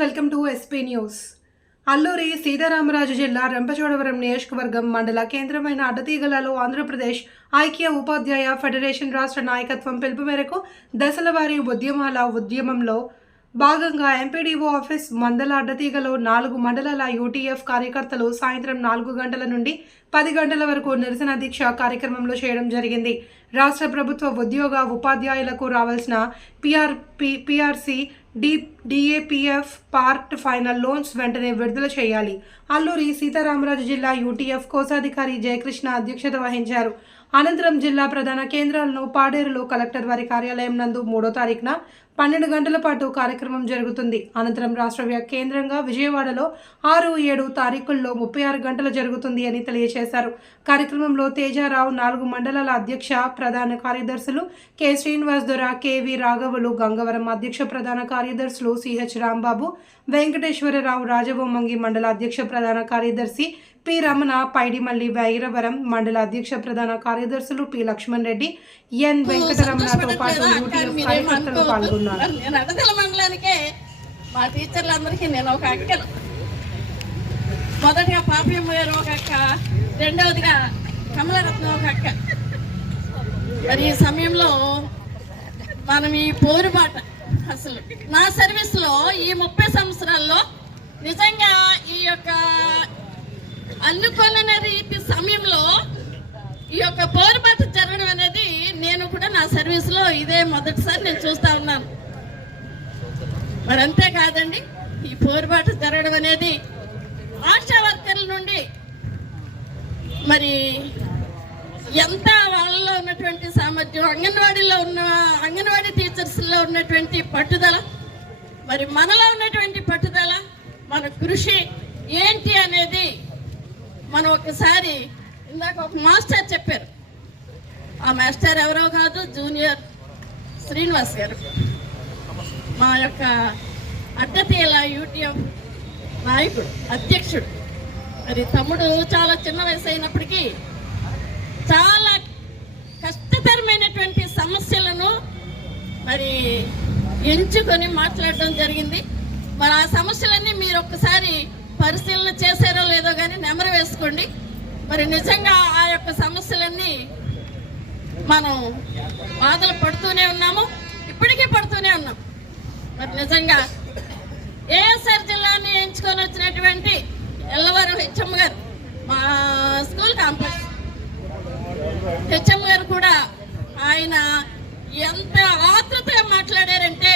Welcome to SP news. Alluri Sitaramaraju జిల్లా రంపచోడవరం నియోజకవర్గం మండల కేంద్రమైన అడ్డతీగలలో ఆంధ్రప్రదేశ్ ఐక్య ఉపాధ్యాయ ఫెడరేషన్ రాష్ట్ర నాయకత్వం పిలుపు మేరకు దశలవారీ ఉద్యమాల ఉద్యమంలో భాగంగా ఎంపీడీఓ ఆఫీస్ మండల అడ్డతీగలో నాలుగు మండలాల యూటీఎఫ్ కార్యకర్తలు సాయంత్రం నాలుగు గంటల నుండి పది గంటల వరకు నిరసన దీక్ష కార్యక్రమంలో చేయడం జరిగింది. రాష్ట్ర ప్రభుత్వ ఉద్యోగ ఉపాధ్యాయులకు రావాల్సిన PR P PRC D DA PF part final loans వెంటనే విడుదల చేయాలి. అల్లూరి సీతారామరాజు జిల్లా యూటీఎఫ్ కోశాధికారి జయకృష్ణ అధ్యక్షత వహించారు. అనంతరం జిల్లా ప్రధాన కేంద్రాలను పాడేరులో కలెక్టర్ వారి కార్యాలయం నందు మూడో తారీఖున పన్నెండు గంటల పాటు కార్యక్రమం జరుగుతుంది. అనంతరం రాష్ట్ర కేంద్రంగా విజయవాడలో ఆరు ఏడు తారీఖుల్లో ముప్పై ఆరు గంటలు జరుగుతుంది అని తెలియజేశారు. కార్యక్రమంలో తేజారావు నాలుగు మండలాల అధ్యక్ష ప్రధాన కార్యదర్శులు కె. శ్రీనివాస్ దొర కెవి రాఘవులు గంగవరం అధ్యక్ష ప్రధాన కార్యదర్శులు సిహెచ్ రాంబాబు వెంకటేశ్వరరావు రాజబొమ్మంగి మండల అధ్యక్ష ప్రధాన కార్యదర్శి పి. రమణ పైడిమల్లి వైరవరం మండల అధ్యక్ష ప్రధాన కార్యదర్శులు పి. లక్ష్మణ్ రెడ్డి ఎన్. వెంకటరమణతో పాటు కార్యకర్తలు పాల్గొన్నారు. నేను అడతల మండలానికే మా టీచర్లందరికీ నేను ఒక అక్కను. మొదటిగా పాపయ్యమ్మ గారు ఒక అక్క రెండవదిగా కమలరత్నం ఒక అక్క. మరి ఈ సమయంలో మనం ఈ పోరుబాట అసలు నా సర్వీస్లో ఈ ముప్పై సంవత్సరాల్లో నిజంగా ఈ యొక్క అనుకోని రీతి సమయంలో ఈ యొక్క పోరు ఇదే మొదటిసారి నేను చూస్తా ఉన్నాను. మరి అంతే కాదండి ఈ పోరుబాటు జరగడం అనేది ఆశా వర్కర్ల నుండి మరి ఎంత వాళ్ళలో ఉన్నటువంటి సామర్థ్యం అంగన్వాడీలో ఉన్న అంగన్వాడీ టీచర్స్లో ఉన్నటువంటి పట్టుదల మరి మనలో ఉన్నటువంటి పట్టుదల మన కృషి ఏంటి అనేది మనం ఒకసారి ఇందాక ఒక మాస్టర్ చెప్పారు. ఆ మాస్టర్ ఎవరో కాదు జూనియర్ శ్రీనివాస్ గారు. మా యొక్క అడ్డతీల యూటీఎం నాయకుడు అధ్యక్షుడు. మరి తమ్ముడు చాలా చిన్న వయసు అయినప్పటికీ చాలా కష్టతరమైనటువంటి సమస్యలను మరి ఎంచుకొని మాట్లాడడం జరిగింది. మరి ఆ సమస్యలన్నీ మీరు ఒక్కసారి పరిశీలన చేశారో లేదో కానీ నెమరు వేసుకోండి. మరి నిజంగా ఆ యొక్క సమస్యలన్నీ మనం బాధలు పడుతూనే ఉన్నాము ఇప్పటికీ పడుతూనే ఉన్నాం. మరి నిజంగా ఏఎస్ఆర్ జిల్లాని ఎంచుకొని వచ్చినటువంటి ఎల్లవారు హెచ్ఎం గారు మా స్కూల్ కాంప్లెక్స్. హెచ్ఎం గారు కూడా ఆయన ఎంత ఆతృతగా మాట్లాడారంటే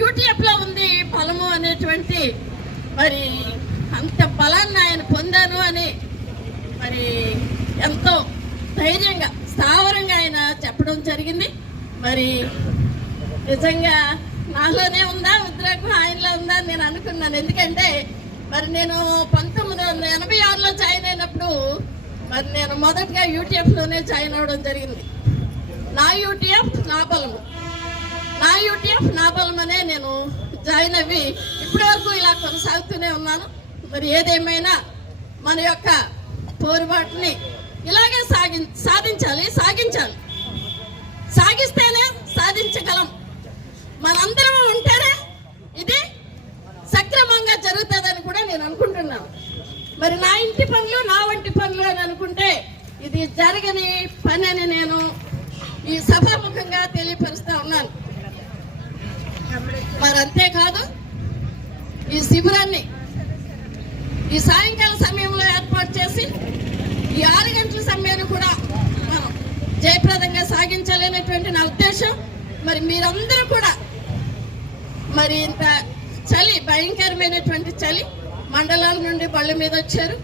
యూటీఎఫ్లో ఉంది ఫలము అనేటువంటి మరి అంత బలాన్ని ఆయన పొందాను అని మరి ఎంతో ధైర్యంగా స్థావరంగా ఆయన చెప్పడం జరిగింది. మరి నిజంగా నాలోనే ఉందా? ఉద్రేకం ఆయనలో ఉందా? నేను అనుకున్నాను. ఎందుకంటే మరి నేను పంతొమ్మిది వందల ఎనభై ఆరులో జాయిన్ అయినప్పుడు మరి నేను మొదటగా యూటీఎఫ్లోనే జాయిన్ అవ్వడం జరిగింది. నా యూటీఎఫ్ నా బలము. నా యూటీఎఫ్ నా బలమనే నేను జాయిన్ అవ్వి ఇప్పటి వరకు ఇలా కొనసాగుతూనే ఉన్నాను. మరి ఏదేమైనా మన యొక్క పోరుబాటుని ఇలాగే సాగి సాధించాలి సాగించాలి. సాగిస్తేనే సాధించగలం. మనందరం ఉంటేనే ఇది సక్రమంగా జరుగుతుందని కూడా నేను అనుకుంటున్నాను. మరి నా ఇంటి పనులు నా వంటి పనులు అని అనుకుంటే ఇది జరగని పని అని నేను ఈ సభాముఖంగా తెలియపరుస్తా ఉన్నాను. మరి అంతేకాదు ఈ శిబిరాన్ని ఈ సాయంకాల సమయంలో ఏర్పాటు చేసి ఈ ఆరు గంటల సమ్మెను కూడా మనం జయప్రదంగా సాగించాలనేటువంటి నా ఉద్దేశం. మరి మీరందరూ కూడా మరి ఇంత చలి భయంకరమైనటువంటి చలి మండలాల నుండి బళ్ళ మీద వచ్చారు.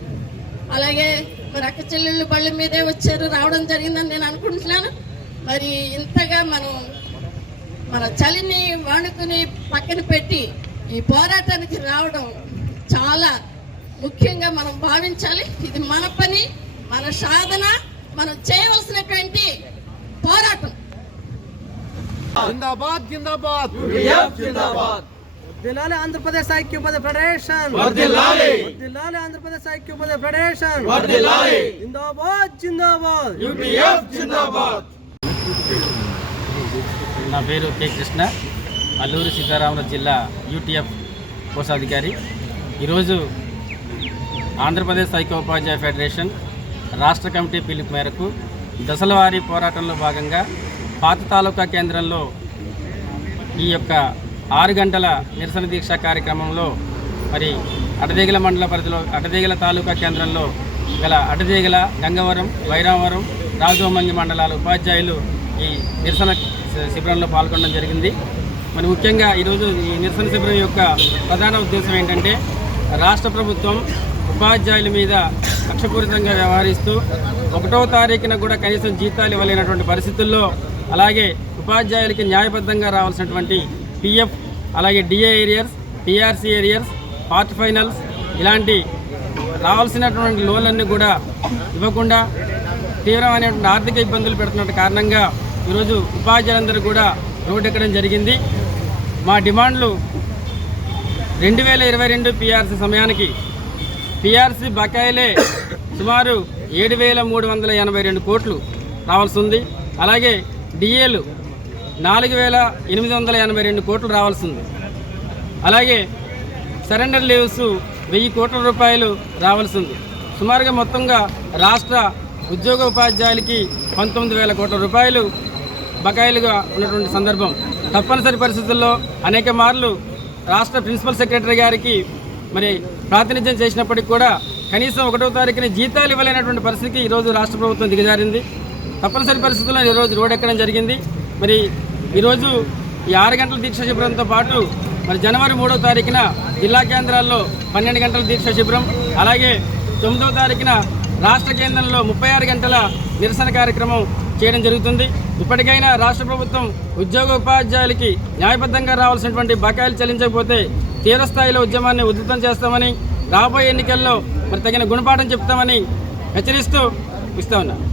అలాగే మరి అక్క చెల్లెళ్ళు బళ్ళ మీదే వచ్చారు రావడం జరిగిందని నేను అనుకుంటున్నాను. మరి ఇంతగా మనం మన చలిని వాడుకుని పక్కన పెట్టి ఈ పోరాటానికి రావడం చాలా ముఖ్యంగా మనం భావించాలి. ఇది మన పని. మన సాధన మనం చేయవలసినటువంటి పోరాటం. జిందాబాద్ జిందాబాద్. జిందాబాద్ వర్దిల్లాలి ఆంధ్రప్రదేశ్ ఐక్యోపద ఫెడరేషన్. వర్దిల్లాలి. ఆంధ్రప్రదేశ్ ఐక్యోపద ఫెడరేషన్. వర్దిల్లాలి. జిందాబాద్ జిందాబాద్. యూపీఎఫ్ జిందాబాద్. నా పేరు కే కృష్ణ అల్లూరు సీతారామల జిల్లా యూటీఎఫ్ కోశాధికారి. ఈరోజు ఆంధ్రప్రదేశ్ ఐక్యోపాధ్యాయ ఫెడరేషన్ రాష్ట్ర కమిటీ పిలుపు మేరకు దశలవారీ పోరాటంలో భాగంగా పాత తాలూకా కేంద్రంలో ఈ యొక్క ఆరు గంటల నిరసన దీక్ష కార్యక్రమంలో మరి అటదేగల మండల పరిధిలో అటదేగల తాలూకా కేంద్రంలో గల అటదేగల గంగవరం వైరావరం రాజోమంగి మండలాల ఉపాధ్యాయులు ఈ నిరసన శిబిరంలో పాల్గొనడం జరిగింది. మరి ముఖ్యంగా ఈరోజు ఈ నిరసన శిబిరం యొక్క ప్రధాన ఉద్దేశం ఏంటంటే రాష్ట్ర ప్రభుత్వం ఉపాధ్యాయుల మీద కక్షపూరితంగా వ్యవహరిస్తూ ఒకటో తారీఖున కూడా కనీసం జీతాలు ఇవ్వలేనటువంటి పరిస్థితుల్లో అలాగే ఉపాధ్యాయులకి న్యాయబద్ధంగా రావాల్సినటువంటి పిఎఫ్ అలాగే DA arrears PRC arrears part finals ఇలాంటి రావాల్సినటువంటి లోన్లన్నీ కూడా ఇవ్వకుండా తీవ్రమైనటువంటి ఆర్థిక ఇబ్బందులు పెడుతున్న కారణంగా ఈరోజు ఉపాధ్యాయులందరూ కూడా రోడ్డెక్కడం జరిగింది. మా డిమాండ్లు రెండు వేల ఇరవై రెండు పిఆర్సీ సమయానికి పిఆర్సీ బకాయిలే సుమారు ఏడు వేల మూడు వందల ఎనభై రెండు కోట్లు రావాల్సి ఉంది. అలాగే డిఏలు నాలుగు వేల ఎనిమిది వందల ఎనభై రెండు కోట్లు రావాల్సి ఉంది. అలాగే సరెండర్ లీవ్స్ వెయ్యి కోట్ల రూపాయలు రావాల్సి ఉంది. సుమారుగా మొత్తంగా రాష్ట్ర ఉద్యోగ ఉపాధ్యాయులకి పంతొమ్మిది వేల కోట్ల రూపాయలు బకాయిలుగా ఉన్నటువంటి సందర్భం. తప్పనిసరి పరిస్థితుల్లో అనేక మార్లు రాష్ట్ర ప్రిన్సిపల్ సెక్రటరీ గారికి మరి ప్రాతినిధ్యం చేసినప్పటికీ కూడా కనీసం ఒకటో తారీఖున జీతాలు ఇవ్వలేనటువంటి పరిస్థితికి ఈరోజు రాష్ట్ర ప్రభుత్వం దిగజారింది. తప్పనిసరి పరిస్థితుల్లో ఈరోజు రోడ్ ఎక్కడం జరిగింది. మరి ఈరోజు ఈ ఆరు గంటల దీక్ష శిబిరంతో పాటు మరి జనవరి మూడో తారీఖున జిల్లా కేంద్రాల్లో పన్నెండు గంటల దీక్ష శిబిరం అలాగే తొమ్మిదో తారీఖున రాష్ట్ర కేంద్రంలో ముప్పై ఆరు గంటల నిరసన కార్యక్రమం చేయడం జరుగుతుంది. ఇప్పటికైనా రాష్ట్ర ప్రభుత్వం ఉద్యోగ ఉపాధ్యాయులకి న్యాయబద్ధంగా రావాల్సినటువంటి బకాయిలు చెల్లించకపోతే తీవ్రస్థాయిలో ఉద్యమాన్ని ఉధృతం చేస్తామని రాబోయే ఎన్నికల్లో మరి తగిన గుణపాఠం చెప్తామని హెచ్చరిస్తూ ఇస్తా ఉన్నాను.